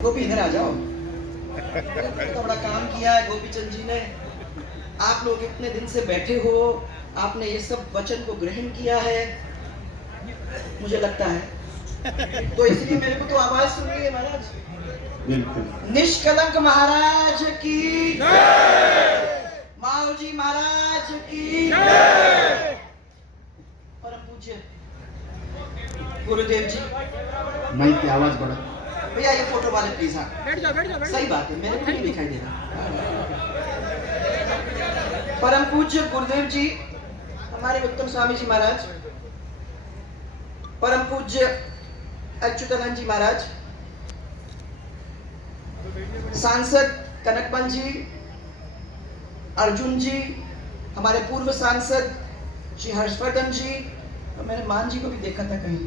गोपी इधर आ जाओ। तो बड़ा काम किया है गोपी चंद जी ने। आप लोग इतने दिन से बैठे हो, आपने ये सब वचन को ग्रहण किया है, मुझे लगता है। तो इसलिए मेरे को तो आवाज सुन रही है महाराज। बिल्कुल। निष्कलंक महाराज की, माओ जी महाराज की, परम पूज्य गुरुदेव जी। माइक की आवाज बढ़ा। भैया ये फोटो वाले प्लीज। हाँ बैठ जाओ। सही बात है, मेरे को नहीं दिखाई दे रहा। परम पूज्य गुरुदेव जी, हमारे उत्तम स्वामी जी महाराज, परम पूज्य अच्युतानंद जी महाराज, सांसद कनकमल जी, अर्जुन जी, हमारे पूर्व सांसद श्री हर्षवर्धन जी, और मैंने मान जी को भी देखा था कहीं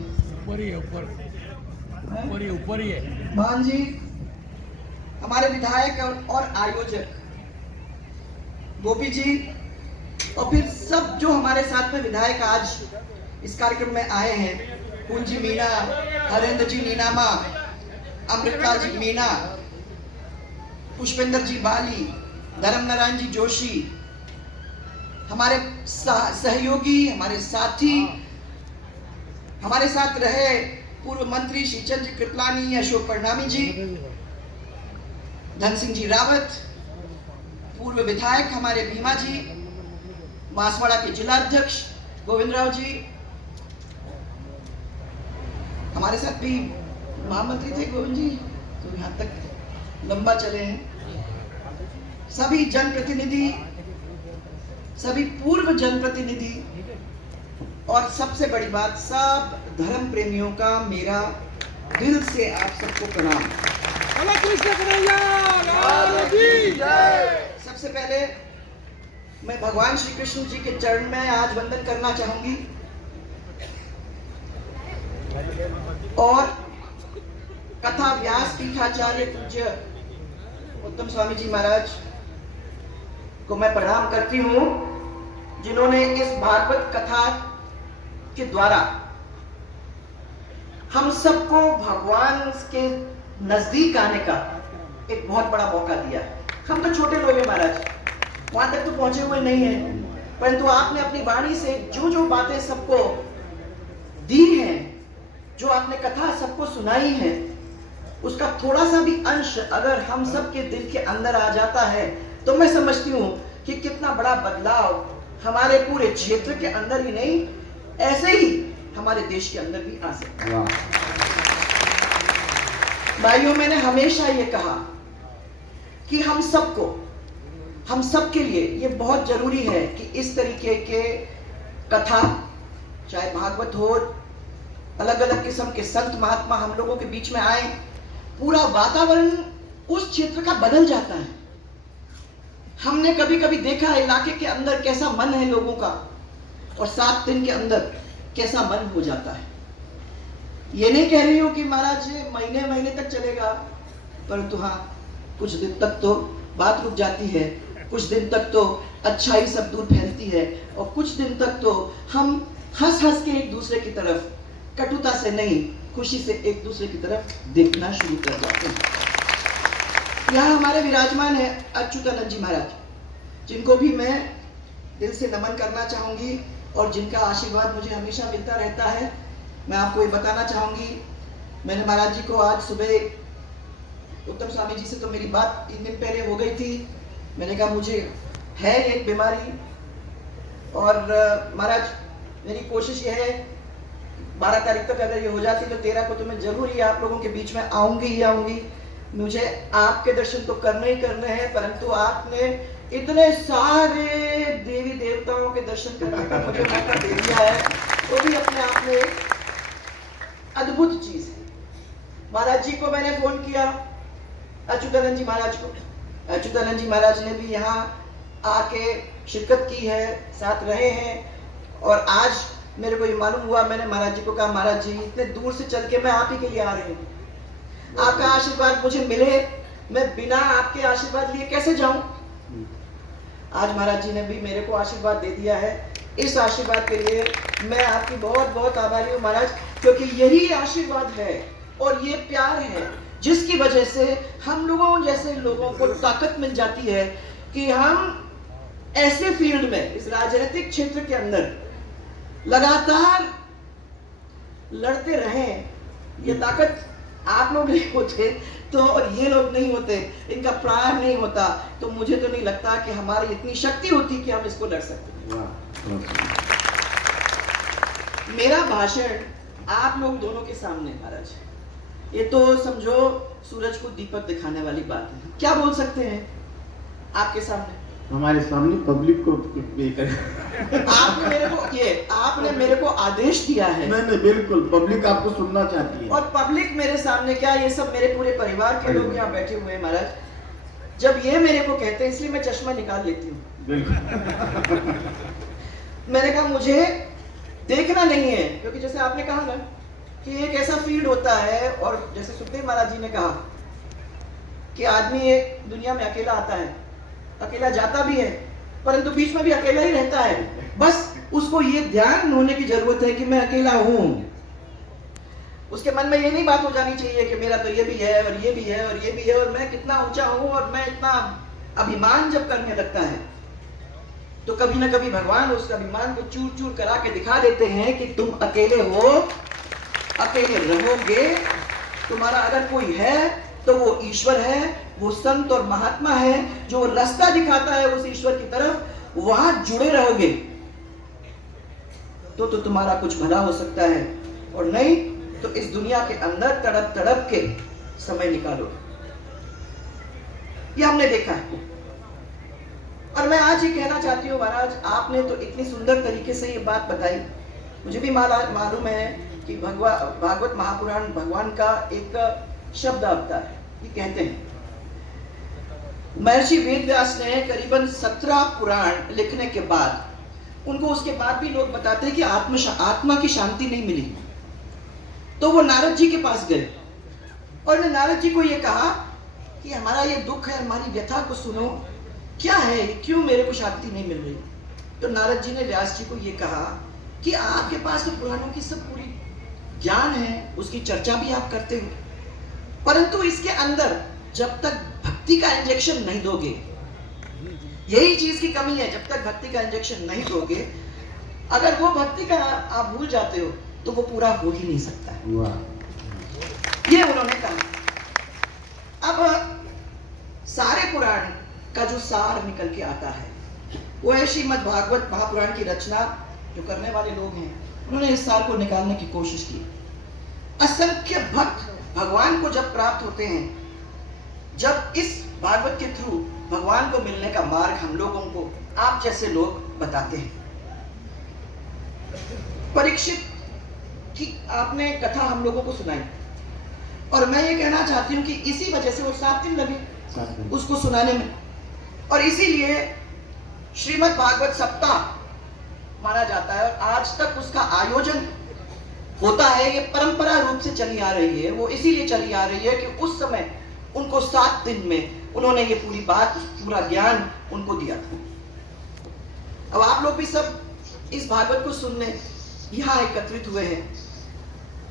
ऊपर ही है। मान जी, हमारे विधायक और आयोजक गोपी जी, और फिर सब जो हमारे साथ में विधायक आज इस कार्यक्रम में आए हैं, कुंजी मीना, हरेंद्र जी नीनामा, अमृता जी मीना, पुष्पेंद्र जी बाली, धर्म नारायण जी जोशी, हमारे सहयोगी, हमारे साथी, हमारे साथ रहे पूर्व मंत्री श्री चंद्र जी कृपलानी, अशोक परनामी जी, धन सिंह जी रावत, पूर्व विधायक हमारे भीमा जी, बांसवाड़ा के जिला अध्यक्ष गोविंद राव जी, हमारे साथ भी महामंत्री थे गोविंद जी, तो यहाँ तक लंबा चले हैं। सभी जनप्रतिनिधि, सभी पूर्व जनप्रतिनिधि, और सबसे बड़ी बात, सब धर्म प्रेमियों का मेरा दिल से आप सबको प्रणाम। सबसे पहले मैं भगवान श्री कृष्ण जी के चरण में आज वंदन करना चाहूंगी, और कथा व्यास पीठाचार्य पूज्य उत्तम स्वामी जी महाराज को मैं प्रणाम करती हूँ, जिन्होंने इस भागवत कथा के द्वारा हम सबको भगवान के नजदीक आने का एक बहुत बड़ा मौका दिया। हम तो छोटे लोग हैं महाराज, वहां तक तो पहुंचे हुए नहीं हैं, परंतु आपने अपनी वाणी से जो जो बातें सबको दी हैं, जो आपने कथा सबको सुनाई है, उसका थोड़ा सा भी अंश अगर हम सबके दिल के अंदर आ जाता है, तो मैं समझती हूँ कि कितना बड़ा बदलाव हमारे पूरे क्षेत्र के अंदर ही नहीं, ऐसे ही हमारे देश के अंदर भी आ सकता है। भाइयों, मैंने हमेशा ये कहा कि हम सबके लिए ये बहुत जरूरी है कि इस तरीके के कथा, चाहे भागवत हो, अलग अलग किस्म के संत महात्मा हम लोगों के बीच में आए, पूरा वातावरण उस क्षेत्र का बदल जाता है। हमने कभी कभी देखा है इलाके के अंदर कैसा मन है लोगों का, और 7 दिन के अंदर कैसा मन हो जाता है। ये नहीं कह रही हूं कि महाराज महीने महीने तक चलेगा, परंतु हाँ, कुछ दिन तक तो बात रुक जाती है, कुछ दिन तक तो अच्छाई सब दूर फैलती है, और कुछ दिन तक तो हम हंस हंस के एक दूसरे की तरफ, कटुता से नहीं, खुशी से एक दूसरे की तरफ देखना शुरू कर जाते हैं। यहाँ हमारे विराजमान है अच्युतानंद जी महाराज, जिनको भी मैं दिल से नमन करना चाहूंगी, और जिनका आशीर्वाद मुझे हमेशा मिलता रहता है। मैं आपको ये बताना चाहूंगी, मैंने महाराज जी को आज सुबह उत्तम स्वामी जी से तो मेरी बात 3 दिन पहले हो गई थी। मैंने कहा मुझे है एक बीमारी, और महाराज मेरी कोशिश ये है 12 तारीख तक अगर ये हो जाती तो 13 को तो मैं जरूर ही आप लोगों के बीच में आऊंगी ही आऊंगी। मुझे आपके दर्शन तो करने ही करने हैं, परंतु आपने इतने सारे देवी देवताओं के दर्शन करने का मुझे मौका दे दिया है, तो भी अपने आप में अद्भुत चीज है। महाराज जी को मैंने फोन किया, अच्युतानंद जी महाराज को, अच्युतानंद जी महाराज ने भी यहाँ आके शिरकत की है, साथ रहे हैं, और आज मेरे को ये मालूम हुआ, मैंने महाराज जी को कहा महाराज जी इतने दूर से चल के मैं आप ही के लिए आ रही हूँ, आपका आशीर्वाद मुझे मिले, मैं बिना आपके आशीर्वाद लिए कैसे जाऊं। आज महाराज जी ने भी मेरे को आशीर्वाद दे दिया है। इस आशीर्वाद के लिए मैं आपकी बहुत बहुत आभारी हूँ महाराज, क्योंकि यही आशीर्वाद है और ये प्यार है जिसकी वजह से हम लोगों जैसे लोगों को ताकत मिल जाती है कि हम ऐसे फील्ड में, इस राजनीतिक क्षेत्र के अंदर लगातार लड़ते रहें। ये ताकत आप लोग नहीं होते तो, और ये लोग नहीं होते, इनका प्राण नहीं होता तो मुझे तो नहीं लगता कि हमारी इतनी शक्ति होती कि हम इसको लड़ सकते। मेरा भाषण आप लोग दोनों के सामने महाराज, ये तो समझो सूरज को दीपक दिखाने वाली बात है। क्या बोल सकते हैं आपके सामने? हमारे सामने पब्लिक को पे कर आपने मेरे को आदेश दिया है। नहीं बिल्कुल, पब्लिक आपको सुनना चाहती है। और पब्लिक मेरे सामने क्या, ये सब मेरे पूरे परिवार के लोग यहाँ बैठे हुए हैं महाराज। जब ये मेरे को कहते हैं, इसलिए मैं चश्मा निकाल लेती हूँ। बिल्कुल। मैंने कहा मुझे देखना नहीं है, क्योंकि जैसे आपने कहा ना कि एक ऐसा फील्ड होता है, और जैसे सुखदेव महाराज जी ने कहा कि आदमी एक दुनिया में अकेला आता है, अकेला जाता भी है, परंतु बीच में भी अकेला ही रहता है। बस उसको ये ध्यान होने की जरूरत है कि मैं अकेला हूं। उसके मन में ये नहीं बात हो जानी चाहिए कि मेरा तो ये भी है और ये भी है और ये भी है, और मैं कितना ऊंचा हूं, और मैं इतना अभिमान जब करने लगता है तो कभी ना कभी भगवान उस अभिमान को चूर चूर करा के दिखा देते हैं कि तुम अकेले हो, अकेले रहोगे। तुम्हारा अगर कोई है तो वो ईश्वर है, वो संत और महात्मा है जो रास्ता दिखाता है उस ईश्वर की तरफ, वहां जुड़े रहोगे तो तुम्हारा कुछ भला हो सकता है, और नहीं तो इस दुनिया के अंदर तड़प तड़प के समय निकालो। ये हमने देखा है। और मैं आज ये कहना चाहती हूँ महाराज, आपने तो इतनी सुंदर तरीके से ये बात बताई। मुझे भी मालूम है कि भागवत महापुराण भगवान का एक शब्द अवतार है। ये कहते हैं महर्षि वेदव्यास ने करीबन 17 पुराण लिखने के बाद, उनको उसके बाद भी लोग बताते हैं कि आत्मा की शांति नहीं मिली, तो वो नारद जी के पास गए और नारद जी को ये कहा कि हमारा ये दुख है, हमारी व्यथा को सुनो, क्या है, क्यों मेरे को शांति नहीं मिल रही। तो नारद जी ने व्यास जी को ये कहा कि आपके पास तो पुराणों की सब पूरी ज्ञान है, उसकी चर्चा भी आप करते हो, परंतु इसके अंदर जब तक भक्ति का इंजेक्शन नहीं दोगे, यही चीज की कमी है, जब तक भक्ति का इंजेक्शन नहीं दोगे, अगर वो भक्ति का आप भूल जाते हो तो वो पूरा हो ही नहीं सकता है। ये उन्होंने कहा। अब सारे पुराण का जो सार निकल के आता है वो है श्रीमद् भागवत महापुराण की रचना जो करने वाले लोग हैं, उन्होंने इस सार को निकालने की कोशिश की। असंख्य भक्त भगवान को जब प्राप्त होते हैं, जब इस भागवत के थ्रू भगवान को मिलने का मार्ग हम लोगों को आप जैसे लोग बताते हैं। परीक्षित की आपने कथा हम लोगों को सुनाई, और मैं ये कहना चाहती हूँ कि इसी वजह से वो 7 दिन लगे उसको सुनाने में, और इसीलिए श्रीमद् भागवत सप्ताह माना जाता है, और आज तक उसका आयोजन होता है। ये परंपरा रूप से चली आ रही है, वो इसीलिए चली आ रही है कि उस समय उनको 7 दिन में उन्होंने ये पूरी बात, पूरा ज्ञान उनको दिया था। अब आप लोग भी सब इस भागवत को सुनने यहाँ एकत्रित हुए हैं,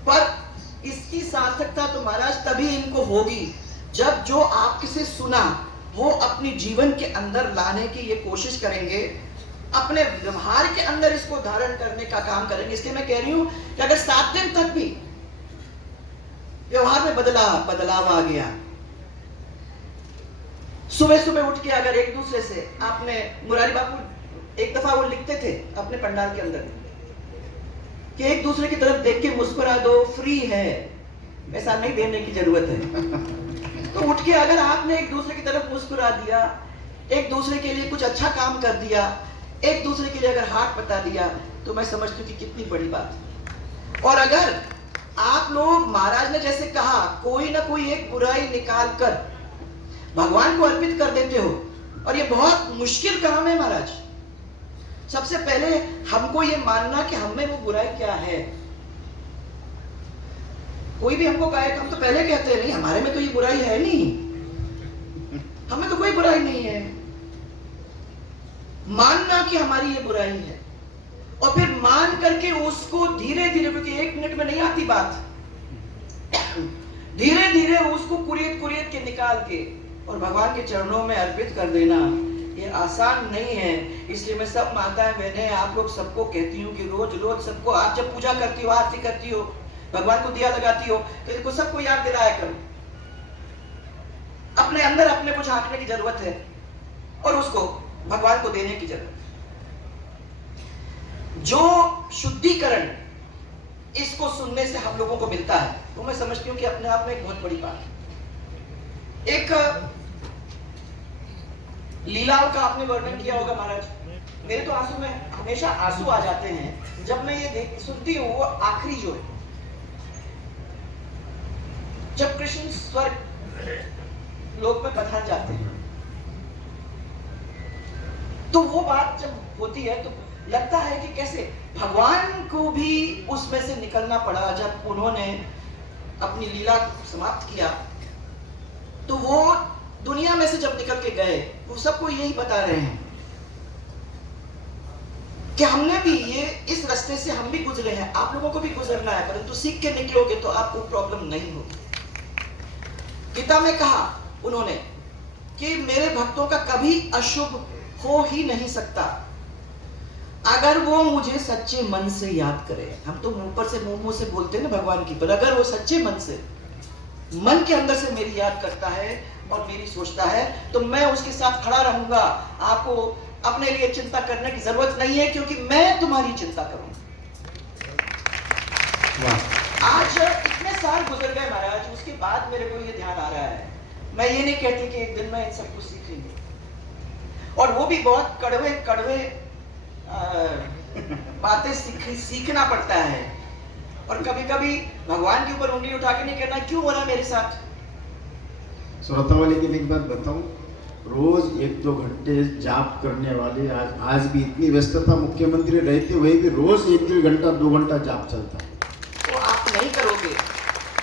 पर इसकी सार्थकता तो महाराज तभी इनको होगी जब जो आपसे सुना वो अपनी जीवन के अंदर लाने की ये कोशिश करेंगे, अपने व्यवहार के अंदर इसको धारण करने का काम करेंगे। इसलिए मैं कह रही हूं कि अगर 7 दिन तक भी व्यवहार में बदलाव आ गया, सुबह सुबह उठ के अगर एक दूसरे से, आपने मुरारी बापू एक दफा वो लिखते थे अपने पंडाल के अंदर कि एक दूसरे की तरफ देख के मुस्कुरा दो, फ्री है, ऐसा नहीं देने की जरूरत है। तो उठ के अगर आपने एक दूसरे की तरफ मुस्कुरा दिया, एक दूसरे के लिए कुछ अच्छा काम कर दिया, एक दूसरे के लिए अगर हाथ बता दिया, तो मैं समझती हूँ कि कितनी बड़ी बात है। और अगर आप लोग महाराज ने जैसे कहा कोई ना कोई एक बुराई निकाल कर भगवान को अर्पित कर देते हो, और ये बहुत मुश्किल काम है महाराज। सबसे पहले हमको ये मानना कि हमें वो बुराई क्या है। कोई भी हमको कहे तो हम तो पहले कहते हैं नहीं, हमारे में तो ये बुराई है नहीं, हमें तो कोई बुराई नहीं है। मानना कि हमारी ये बुराई है, और फिर मान करके उसको धीरे धीरे, क्योंकि 1 मिनट में नहीं आती बात, धीरे धीरे उसको कुरीद कुरीद के निकाल के और भगवान के चरणों में अर्पित कर देना ये आसान नहीं है। इसलिए मैं सब माताएं बहनें आप लोग सबको कहती हूँ कि रोज रोज सबको, आप जब पूजा करती हो, आरती करती हो, भगवान को दिया लगाती हो, तो देखो सबको याद दिलाया करो। अपने अंदर अपने को झांकने की जरूरत है और उसको भगवान को देने की जरूरत है। जो शुद्धिकरण इसको सुनने से हम लोगों को मिलता है वो मैं समझती हूँ कि अपने आप में एक बहुत बड़ी बात है। एक लीलाओं का आपने वर्णन किया होगा महाराज। मेरे तो आंसू में हमेशा आंसू आ जाते हैं जब मैं ये सुनती हूँ। वो आखिरी जो है जब कृष्ण स्वर्ग लोक में पधार जाते हैं तो वो बात जब होती है तो लगता है कि कैसे भगवान को भी उसमें से निकलना पड़ा। जब उन्होंने अपनी लीला समाप्त किया तो वो दुनिया में से जब निकल के गए वो सबको यही बता रहे हैं कि हमने भी ये इस रास्ते से हम भी गुजरे हैं, आप लोगों को भी गुजरना है, परंतु सीख के निकलोगे तो आपको प्रॉब्लम नहीं होगी। गीता में कहा उन्होंने कि मेरे भक्तों का कभी अशुभ हो ही नहीं सकता अगर वो मुझे सच्चे मन से याद करे। हम तो ऊपर से मुंह से बोलते हैं ना भगवान की, पर अगर वो सच्चे मन से, मन के अंदर से मेरी याद करता है और मेरी सोचता है तो मैं उसके साथ खड़ा रहूंगा। आपको अपने लिए चिंता करने की जरूरत नहीं है क्योंकि मैं तुम्हारी चिंता करूंगा। आज इतने साल गुजर गए महाराज, उसके बाद मेरे को ये ध्यान आ रहा है। मैं ये नहीं कहती कि एक दिन में इन सब कुछ सीख लेंगे, और वो भी बहुत कड़वे कड़वे बातें सीखना पड़ता है। और कभी कभी भगवान के ऊपर उंगली उठा के नहीं कहना क्यों हो रहा मेरे साथ। श्रोता वाले की एक बात बताऊं, रोज 1-2 घंटे जाप करने वाले आज भी इतनी व्यस्तता मुख्यमंत्री रहते हुए भी रोज 1-2 घंटा 2 घंटा जाप चलता है। तो आप नहीं करोगे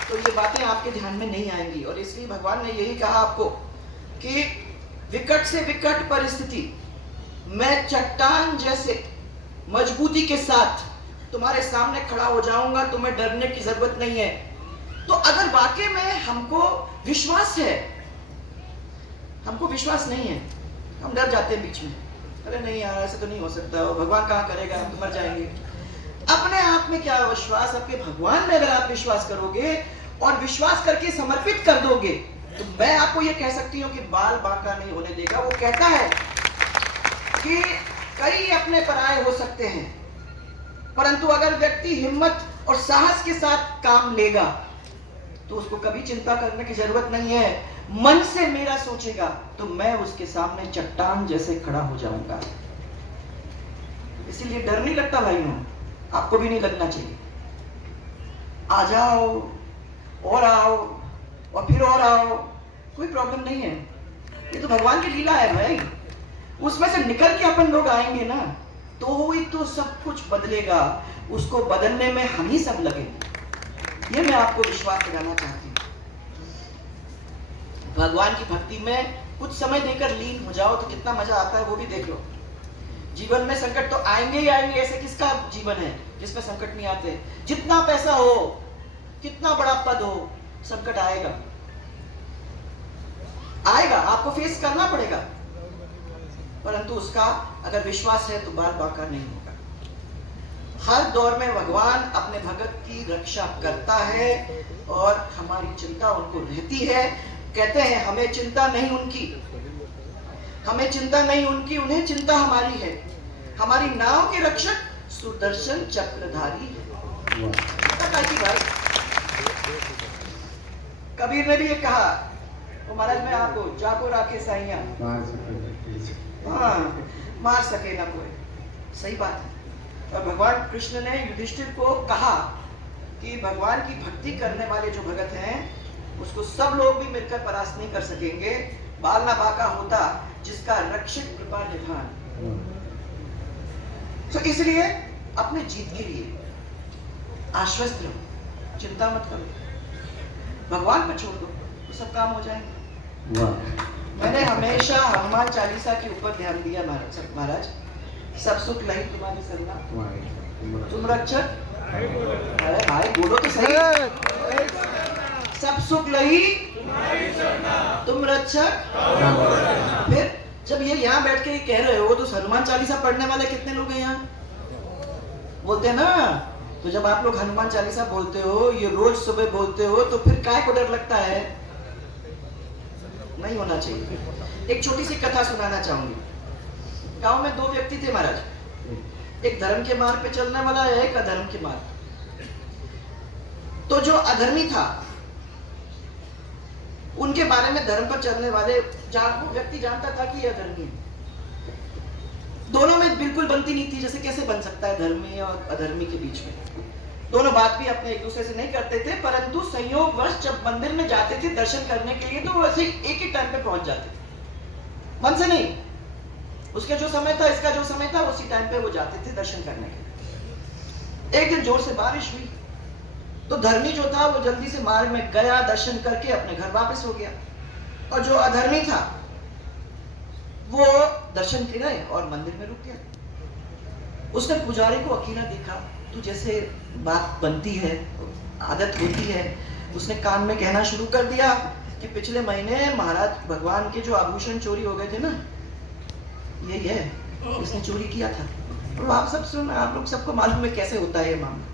तो ये बातें आपके ध्यान में नहीं आएंगी। और इसलिए भगवान ने यही कहा आपको कि विकट से विकट परिस्थिति मैं चट्टान जैसे मजबूती के साथ तुम्हारे सामने खड़ा हो जाऊंगा, तुम्हें डरने की जरूरत नहीं है। तो अगर वाकई में हमको विश्वास है, हमको विश्वास नहीं है, हम डर जाते हैं बीच में, अरे नहीं यार ऐसा तो नहीं हो सकता, भगवान कहाँ करेगा, हम तो मर जाएंगे। अपने आप में क्या विश्वास, आपके भगवान में अगर आप विश्वास करोगे और विश्वास करके समर्पित कर दोगे तो मैं आपको ये कह सकती हूँ कि बाल बांका नहीं होने देगा। वो कहता है कि कई अपने पराये हो सकते हैं, परंतु अगर व्यक्ति हिम्मत और साहस के साथ काम लेगा तो उसको कभी चिंता करने की जरूरत नहीं है। मन से मेरा सोचेगा तो मैं उसके सामने चट्टान जैसे खड़ा हो जाऊंगा। इसीलिए डर नहीं लगता भाइयों, आपको भी नहीं लगना चाहिए। आ जाओ और आओ और फिर और आओ, कोई प्रॉब्लम नहीं है। ये तो भगवान की लीला है भाई, उसमें से निकल के अपन लोग आएंगे ना तो ही तो सब कुछ बदलेगा। उसको बदलने में हम ही सब लगेंगे, ये मैं आपको विश्वास दिलाना चाहती हूँ। भगवान की भक्ति में कुछ समय देकर लीन हो जाओ तो कितना मजा आता है वो भी देख लो। जीवन में संकट तो आएंगे ही आएंगे, ऐसे किसका जीवन है जिसमें संकट नहीं आते। जितना पैसा हो, कितना बड़ा पद हो, संकट आएगा आएगा, आपको फेस करना पड़ेगा, परंतु उसका अगर विश्वास है तो बाल बांका नहीं होगा। हर दौर में भगवान अपने भगत की रक्षा करता है और हमारी चिंता उनको रहती है। कहते हैं हमें चिंता नहीं उनकी, हमें चिंता नहीं उनकी, उन्हें चिंता हमारी है। हमारी नाव के रक्षक सुदर्शन चक्रधारी है। भाई कबीर ने भी ये कहा, तो महाराज मैं आपको जाको राखे साइया हाँ मार सके ना कोई, सही बात है। और भगवान कृष्ण ने युधिष्ठिर को कहा कि भगवान की भक्ति करने वाले जो भगत हैं उसको सब लोग भी मिलकर परास्त नहीं कर सकेंगे। बाल ना बाका होता जिसका रक्षक कृपा निधान। तो इसलिए अपने जीत के लिए आश्वस्त रहो, चिंता मत करो, भगवान पर छोड़ दो तो सब काम हो जाएंगे। मैंने हमेशा हनुमान चालीसा के ऊपर ध्यान दिया महाराज। सब सुख लही तुम्हारी सरना, तुम रक्षक। अरे भाई बोलो तो सही, सब सुख लही तुम रक्षक। फिर जब ये यहाँ बैठ के कह रहे हो तो हनुमान चालीसा पढ़ने वाले कितने लोग हैं यहाँ? बोलते हैं ना। तो जब आप लोग हनुमान चालीसा बोलते हो, ये रोज सुबह बोलते हो, तो फिर काय को डर लगता है? नहीं होना चाहिए। एक छोटी सी कथा सुनाना चाहूंगी। गांव में 2 व्यक्ति थे महाराज, एक धर्म के मार्ग पे चलने वाला है, एक अधर्म के मार्ग। तो जो अधर्मी था, उनके बारे में धर्म पर चलने वाले वो व्यक्ति जानता था कि यह अधर्मी है। दोनों में बिल्कुल बनती नहीं थी, जैसे कैसे बन सकता है धर्मी और अधर्मी के बीच में। दोनों बात भी अपने एक दूसरे से नहीं करते थे, परंतु संयोगवश जब मंदिर में जाते थे दर्शन करने के लिए, तो वो ऐसे एक ही टाइम पे पहुंच जाते थे, मन से नहीं। उसके जो समय था, इसका जो समय था, उसी टाइम पे वो जाते थे दर्शन करने के लिए। एक दिन जोर से बारिश हुई, तो धर्मी जो था वो जल्दी से मार्ग में गया, दर्शन करके अपने घर वापस हो गया। और जो अधर्मी था वो दर्शन के गए और मंदिर में रुक गया। उसने पुजारी को अकेला देखा, तो जैसे बात बनती है, आदत होती है, उसने कान में कहना शुरू कर दिया कि पिछले महीने महाराज भगवान के जो आभूषण चोरी हो गए थे ना, यही है, इसने चोरी किया था। और आप सब सुन, आप लोग सबको मालूम है कैसे होता है ये मामला।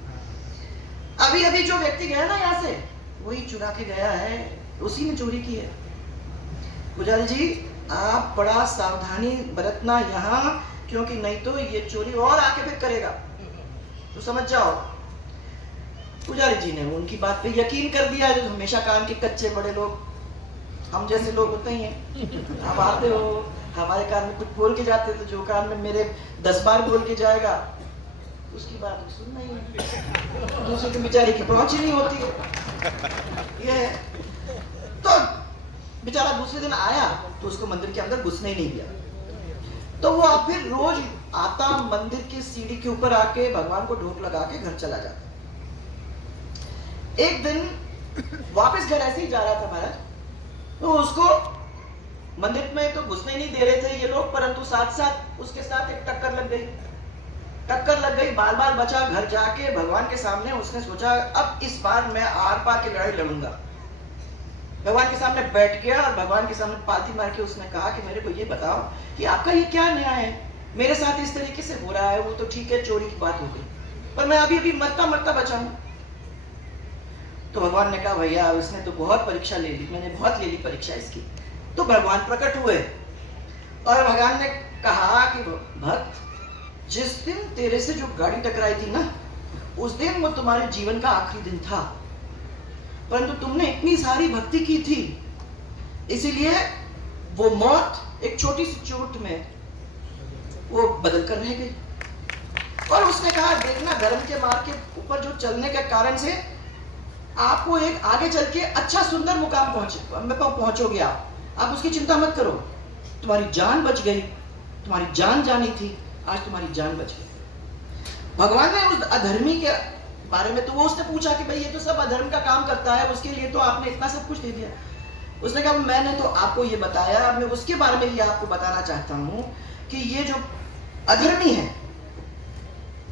अभी अभी जो व्यक्ति गया ना यहाँ से, वही चुरा के गया है, उसी ने चोरी की है। पुजारी जी, आप बड़ा सावधानी बरतना यहाँ, क्योंकि नहीं तो ये चोरी और आके फिर करेगा, तो समझ जाओ। पुजारी जी ने उनकी बात पे यकीन कर दिया। जो हमेशा कान के कच्चे बड़े लोग, हम जैसे लोग होते ही हैं। आप आते हो, हमारे कान में कुछ बोल के जाते, तो जो कान में मेरे 10 बार बोल के जाएगा, उसकी बात सुनना ही है। दूसरे के बेचारे की पहुंच ही नहीं होती है। ये तो बेचारा दूसरे दिन आया, तो उसको मंदिर के अंदर घुसने ही नहीं दिया। तो वो फिर रोज आता, मंदिर की सीढ़ी के ऊपर आके भगवान को ढोक लगा के घर चला जाता। एक दिन वापस घर ऐसे ही जा रहा था महाराज, तो उसको मंदिर में तो घुसने ही नहीं दे रहे थे ये लोग, परंतु साथ साथ उसके साथ एक टक्कर लग गई। बार बार बचा। घर जाके भगवान के सामने उसने सोचा, अब इस बार मैं आर पार की लड़ाई लड़ूंगा। भगवान के सामने बैठ गया और भगवान के सामने पालती मार के उसने कहा कि मेरे को ये बताओ कि आपका ये क्या न्याय है, मेरे साथ इस तरीके से हो रहा है। वो तो ठीक है, चोरी की बात हो गई, पर मैं अभी मरता बचा हूं। तो भगवान ने कहा, भैया इसने तो बहुत परीक्षा ले ली, मैंने बहुत ले ली परीक्षा इसकी। तो भगवान प्रकट हुए और भगवान ने कहा कि भक्त, जिस दिन तेरे से जो गाड़ी टकराई थी ना, उस दिन वो तुम्हारे जीवन का आखिरी दिन था, परंतु तुमने इतनी सारी भक्ति की थी, इसीलिए वो मौत एक छोटी सी चोट में वो बदल कर रह गई। और उसने कहा, देखना धर्म के मार्ग के ऊपर जो चलने के कारण से आपको एक आगे चल के अच्छा सुंदर मुकाम पहुंचोगे। आप उसकी चिंता मत करो, तुम्हारी जान बच गई, तुम्हारी जान जानी थी, आज तुम्हारी जान बच गई। भगवान ने उस अधर्मी के बारे में, तो वो उसने पूछा कि भाई ये तो सब अधर्म का काम करता है, उसके लिए तो आपने इतना सब कुछ दे दिया। उसने कहा, मैंने तो आपको ये बताया, मैं उसके बारे में ये आपको बताना चाहता हूं कि ये जो अधर्मी है,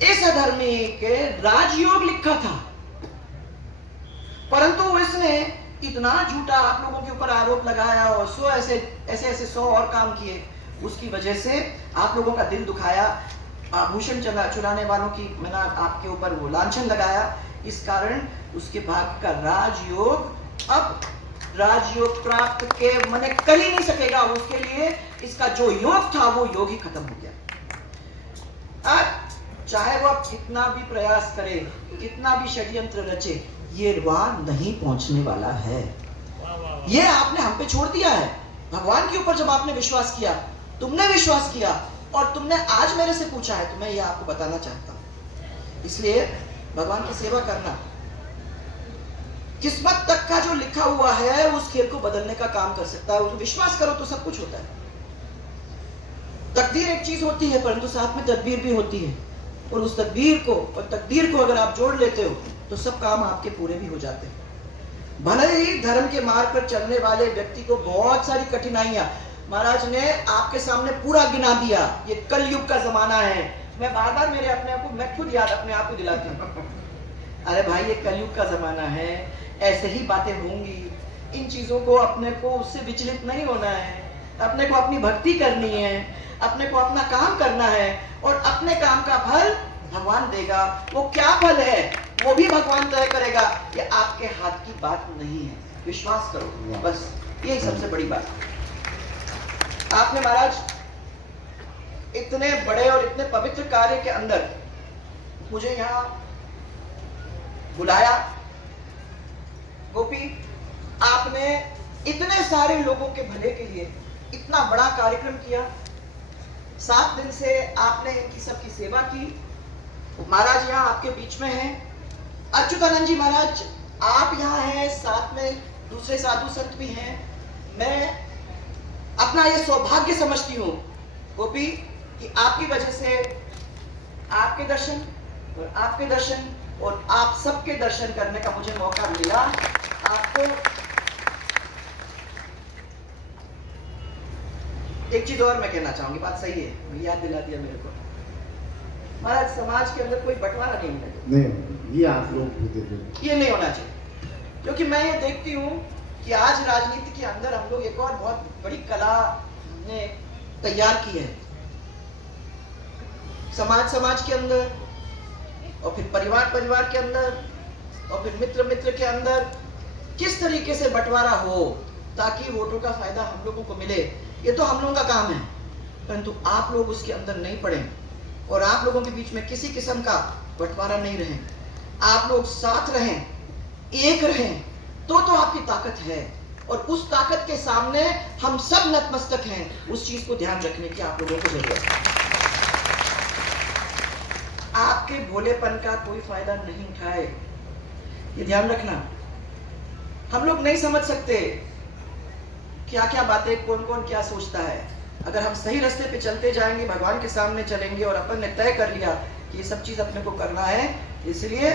इस अधर्मी के राजयोग लिखा था, परंतु इसने इतना झूठा आप लोगों के ऊपर आरोप लगाया और 100 ऐसे 100 और काम किए, उसकी वजह से आप लोगों का दिल दुखाया, आभूषण चुराने वालों की मैंने आपके ऊपर वो लांछन लगाया, इस कारण उसके भाग्य का राजयोग अब राजयोग प्राप्त के मैंने कर ही नहीं सकेगा। उसके लिए इसका जो योग था वो योग ही खत्म हो गया। अब चाहे वो आप कितना भी प्रयास करे, कितना भी षड्यंत्र रचे, ये वहां नहीं पहुंचने वाला है। ये आपने हम पे छोड़ दिया है। भगवान के ऊपर जब आपने विश्वास किया, तुमने विश्वास किया और तुमने आज मेरे से पूछा है, तो मैं ये आपको बताना चाहता हूं। इसलिए भगवान की सेवा करना, किस्मत तक का जो लिखा हुआ है उस खेल को बदलने का काम कर सकता है। विश्वास करो तो सब कुछ होता है। तकदीर एक चीज होती है, परंतु साथ में तदबीर भी होती है, और उस तकदीर को अगर आप जोड़ लेते हो तो सब काम आपके पूरे भी हो जाते हैं। भले ही धर्म के मार्ग पर चलने वाले व्यक्ति को बहुत सारी कठिनाइयां महाराज ने आपके सामने पूरा गिना दिया। ये कलयुग का जमाना है। मैं बार बार मैं खुद याद अपने आप को दिलाती हूँ, अरे भाई ये कलयुग का जमाना है, ऐसे ही बातें होंगी। इन चीजों को अपने को उससे विचलित नहीं होना है, अपने को अपनी भक्ति करनी है, अपने को अपना काम करना है और अपने काम का फल भगवान देगा। वो क्या फल है वो भी भगवान तय करेगा, ये आपके हाथ की बात नहीं है, विश्वास करो, बस यही सबसे बड़ी बात। आपने महाराज इतने बड़े और इतने पवित्र कार्य के अंदर मुझे यहाँ बुलाया। गोपी, आपने इतने सारे लोगों के भले के लिए इतना बड़ा कार्यक्रम किया। 7 दिन से आपने इनकी सबकी सेवा की। महाराज यहाँ आपके बीच में हैं। अच्युतानंद जी महाराज आप यहाँ हैं, साथ में दूसरे साधु संत भी हैं। मैं अपना ये सौभाग्य समझती हूँ गोपी कि आपकी वजह से आपके दर्शन और आप सबके दर्शन करने का मुझे मौका मिला। आपको एक चीज और मैं कहना चाहूंगी, बात सही है, याद दिला दिया मेरे को। महाराज समाज के अंदर कोई बंटवारा नहीं होना चाहिए। नहीं, ये आप लोग ये नहीं होना चाहिए, क्योंकि मैं ये देखती हूँ कि आज राजनीति के अंदर हम लोग एक और बहुत बड़ी कला ने तैयार की है। समाज के अंदर और फिर परिवार के अंदर और फिर मित्र के अंदर किस तरीके से बंटवारा हो ताकि वोटों का फायदा हम लोगों को मिले, ये तो हम लोगों का काम है। परंतु आप लोग उसके अंदर नहीं पड़े और आप लोगों के बीच में किसी किस्म का बंटवारा नहीं रहे। आप लोग साथ रहें, एक रहें, तो आपकी ताकत है और उस ताकत के सामने हम सब नतमस्तक हैं। उस चीज को ध्यान रखने की आप लोगों को जरूरत है। आपके भोलेपन का कोई फायदा नहीं उठाए, ये ध्यान रखना। हम लोग नहीं समझ सकते क्या क्या बातें कौन कौन क्या सोचता है। अगर हम सही रास्ते पे चलते जाएंगे, भगवान के सामने चलेंगे और अपन ने तय कर लिया कि ये सब चीज अपने को करना है, इसलिए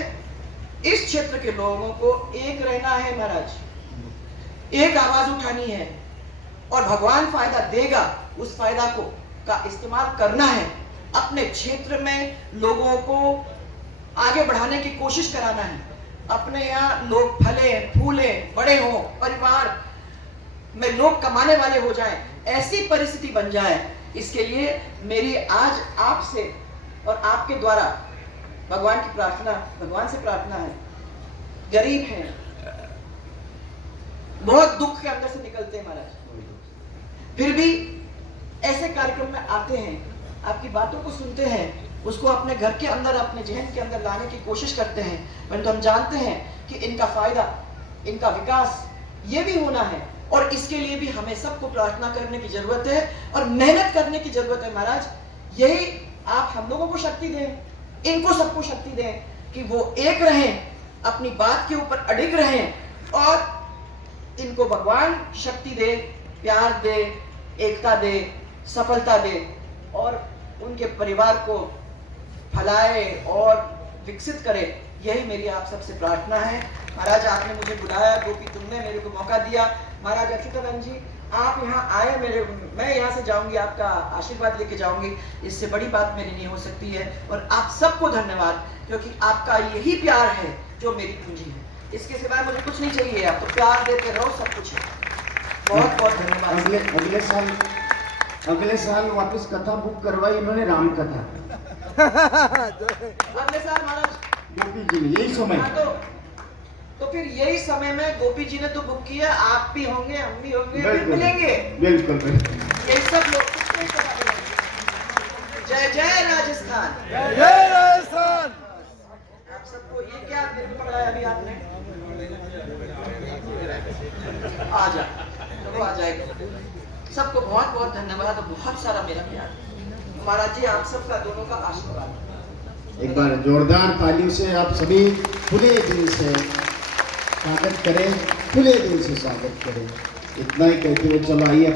इस क्षेत्र के लोगों को एक रहना है महाराज, एक आवाज उठानी है और भगवान फायदा देगा, उस फायदा को का इस्तेमाल करना है। अपने क्षेत्र में लोगों को आगे बढ़ाने की कोशिश कराना है। अपने यहाँ लोग फले फूले बड़े हों, परिवार में लोग कमाने वाले हो जाएं, ऐसी परिस्थिति बन जाए, इसके लिए मेरी आज आपसे और आपके द्वारा भगवान से प्रार्थना है। गरीब हैं, बहुत दुख के अंदर से निकलते हैं महाराज, फिर भी ऐसे कार्यक्रम में आते हैं, आपकी बातों को सुनते हैं, उसको अपने घर के अंदर अपने जहन के अंदर लाने की कोशिश करते हैं। परंतु हम जानते हैं कि इनका फायदा, इनका विकास ये भी होना है और इसके लिए भी हमें सबको प्रार्थना करने की जरूरत है और मेहनत करने की जरूरत है महाराज। यही आप हम लोगों को शक्ति दें, इनको सबको शक्ति दें कि वो एक रहें, अपनी बात के ऊपर अडिग रहें और इनको भगवान शक्ति दे, प्यार दे, एकता दे, सफलता दे और उनके परिवार को फैलाए और विकसित करे। यही मेरी आप सबसे प्रार्थना है। महाराज आपने मुझे बुलाया, गोपी तुमने मेरे को मौका दिया। महाराज अच्युतानंद जी आप यहाँ आए, मैं यहाँ से जाऊंगी, आपका आशीर्वाद लेके जाऊंगी, इससे बड़ी बात मेरी नहीं हो सकती है। और आप सबको धन्यवाद, क्योंकि आपका यही प्यार है जो मेरी पूंजी है। इसके सिवाय मुझे कुछ नहीं चाहिए, आप तो प्यार देते रहो, सब कुछ है। बहुत बहुत धन्यवाद। अगले साल वापस कथा बुक करवाई इन्होंने, राम कथा। अगले साल महाराज गोपी जी ने यही समय, तो फिर यही समय में गोपी जी ने तो बुक किया, आप भी होंगे, हम भी होंगे, फिर बिल्कुल, मिलेंगे। बिल्कुल ये सब लोग किसको ही पता नहीं। जय जय राजस्थान, जय जय राजस्थान। आप सबको ये क्या दिल पकड़ा है अभी आपने? आ जा, तो वो आ जाएगा। सबको बहुत बहुत धन्यवाद और बहुत सारा मेरा प्यार। महाराज जी आप सबका दोनों का आशीर्वाद। एक बार जोरदार तालियों से आप सभी खुले दिल से स्वागत करें, खुले दिल से स्वागत करें। इतना ही कहते हुए चलो आइए।